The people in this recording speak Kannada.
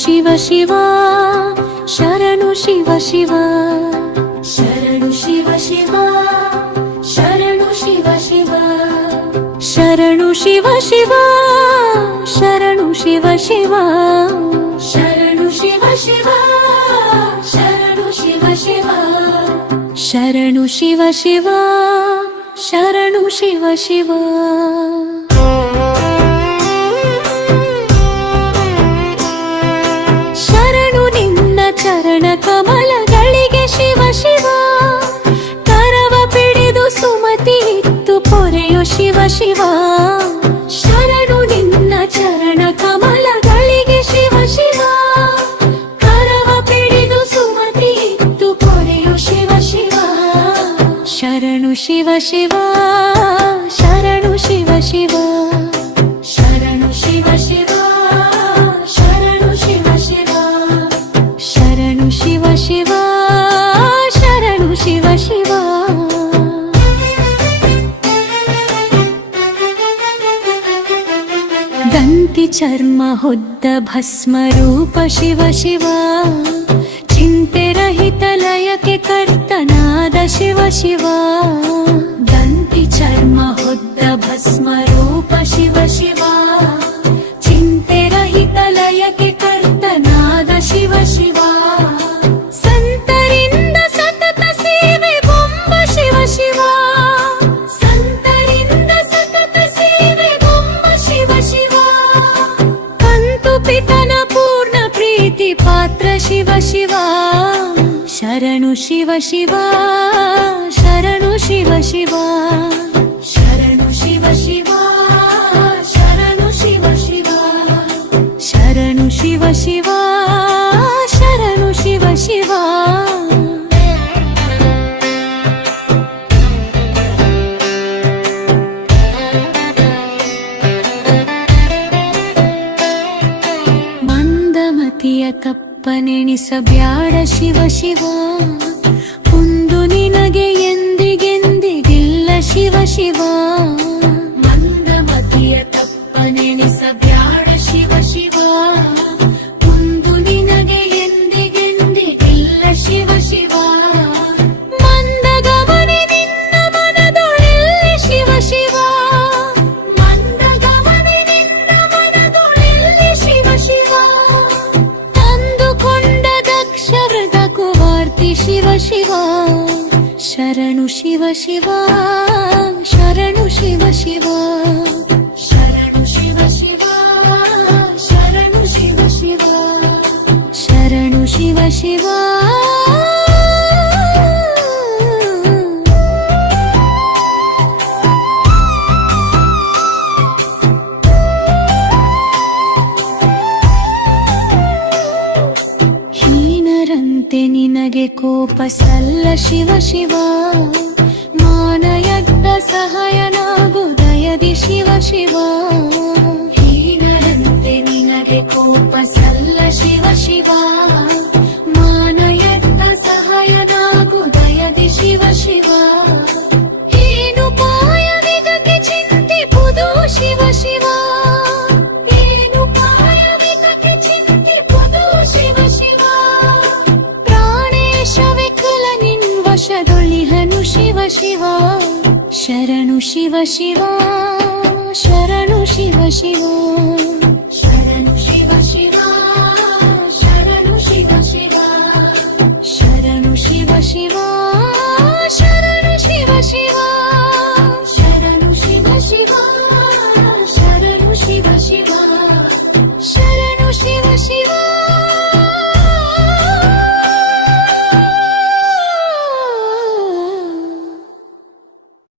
ಶಿವ ಶಿವ ಶರಣು ಶಿವ ಶಿವ ಶರಣು ಶಿವ ಶಿವ ಶರಣು ಶಿವ ಶಿವ ಶರಣು ಶಿವ ಶಿವ ಶರಣು ಶಿವ ಶಿವ ಶರಣು ಶಿವ ಶಿವ ಶರಣು ಶಿವ ಶಿವ ಶರಣು ಶಿವ ಶಿವ ಶರಣು ಶಿವ ಶಿವ ಶರಣು ನಿನ್ನ ಚರಣ ಕಮಲಗಳಿಗೆ ಶಿವ ಶಿವ ಕರವ ಪಿಡಿದು ಸುಮತಿ ಇತ್ತು ಪೊರೆಯೋ ಶಿವ ಶಿವ ಶರಣು ನಿನ್ನ ಚರಣ ಕಮಲಗಳಿಗೆ ಶಿವ ಶಿವ ಕರವ ಪಿಡಿದು ಸುಮತಿ ಇತ್ತು ಪೊರೆಯೋ ಶಿವ ಶಿವ ಶರಣು ಶಿವ ಶಿವ ಶರಣು ಶಿವ ಶಿವ ಶರಣು ಶಿವ ಶಿವ ಶರಣು ಶಿವ ಶಿವ ಶರಣು ಶಿವ ಶಿವ ಶರಣು ಶಿವ ಶಿವ ದಂತಿ ಚರ್ಮ ಹೊದ್ದ ಭಸ್ಮ ರೂಪ ಶಿವ ಶಿವ ಚಿಂತೆ ರಹಿತ ಲಯಕ್ಕೆ ಕರ್ತನಾದ ಶಿವ ಶಿವ ದಂತಿ ಚರ್ಮ ಹೊದ್ದ ಭಸ್ಮ ರೂಪ ಶಿವ ಶಿವ ಚಿಂತೆ ರಹಿತ ಲಯಕ್ಕೆ ಕರ್ತನಾದ ಶಿವ ಶಿವ ಸಂತರಿಂದ ಸತತ ಸೇವೆ ಗೊಂಬ ಶಿವ ಶಿವ ಸಂತರಿಂದ ಸತತ ಸೇವೆ ಗೊಂಬ ಶಿವ ಶಿವ ಕಂತು ಪಿತನ ಪೂರ್ಣ ಪ್ರೀತಿ ಪಾತ್ರ ಶಿವ ಶಿವ ಶರಣು ಶಿವ ಶಿವ ಶರಣು ಶಿವ ಶಿವ ಶರಣು ಶಿವ ಶಿವ ಶರಣು ಶಿವ ಶಿವ ಶರಣು ಶಿವ ಶಿವ ಶರಣು ಶಿವ ಶಿವ ಮಂದಮತಿಯ ತಪ್ಪನೆಣಿಸಬ್ಯಾಡ ಶಿವ ಶಿವ ಒಂದು ನಿನಗೆ ಎಂದಿಗೆಂದಿಗಿಲ್ಲ ಶಿವ ಶಿವ ಮಂದಮತಿಯ ತಪ್ಪನೆಣಿಸಬ್ಯಾಡ ಶಿವ ಶಿವ ಒಂದು ನಿನಗೆ ಎಂದಿಗೆಂದಿಗಿಲ್ಲ ಶಿವ ಶಿವ ಮಂದಗಮನೆ ನಿನ್ನ ಮನದೊಳೆಲ್ಲಿ ಶಿವ ಶಿವ ಮಂದಗಮನೆ ನಿನ್ನ ಮನದೊಳೆಲ್ಲಿ ಶಿವ ಶಿವ ತಂದುಕೊಂಡ ದಕ್ಷ ವೃತ ಕುವಾರ್ತಿ ಶಿವ ಶಿವ ಶರಣು ಶಿವ ಶಿವ ಶರಣು ಶಿವ ಶಿವ ಶರಣು ಶಿವ ಶಿವ ಶರಣು ಶಿವ ಶಿವ ಶರಣು ಶಿವ ಶಿವ ಹೀನರಂತೆ ನಿನಗೆ ಕೋಪ ಸಲ್ಲ ಶಿವ ಶಿವ ಮಾನಯದ್ದ ಸಹಾಯನಾಗು ದಯದಿ ಶಿವ ಶಿವ ಹೀನರಂತೆ ನಿನಗೆ ಕೋಪ ಸಲ್ಲ ಶಿವ ಶಿವ ಮಾನಯದ್ದ ಸಹಾಯನಾಗು ದಯದಿ ಶಿವ ಶಿವ ಏನು ಪಾಯವಿದಕ್ಕೆ ಚಿಂತಿಪುದು ಶಿವ ಶಿವ ಏನು ಪಾಯವಿದಕ್ಕೆ ಚಿಂತಿಪುದು ಶಿವ ಶಿವ ಪ್ರಾಣೇಶ ವಿಕಲ ನಿನ್ವಶದೊಳಿಹನು ಶಿವ ಶಿವ ಶರಣು ಶಿವ ಶಿವ ಶರಣು ಶಿವ ಶಿವ ಶರಣು ಶಿವ ಶಿವ ಶರಣು ಶಿವ ಶಿವ ಶರಣು ಶಿವ ಶಿವ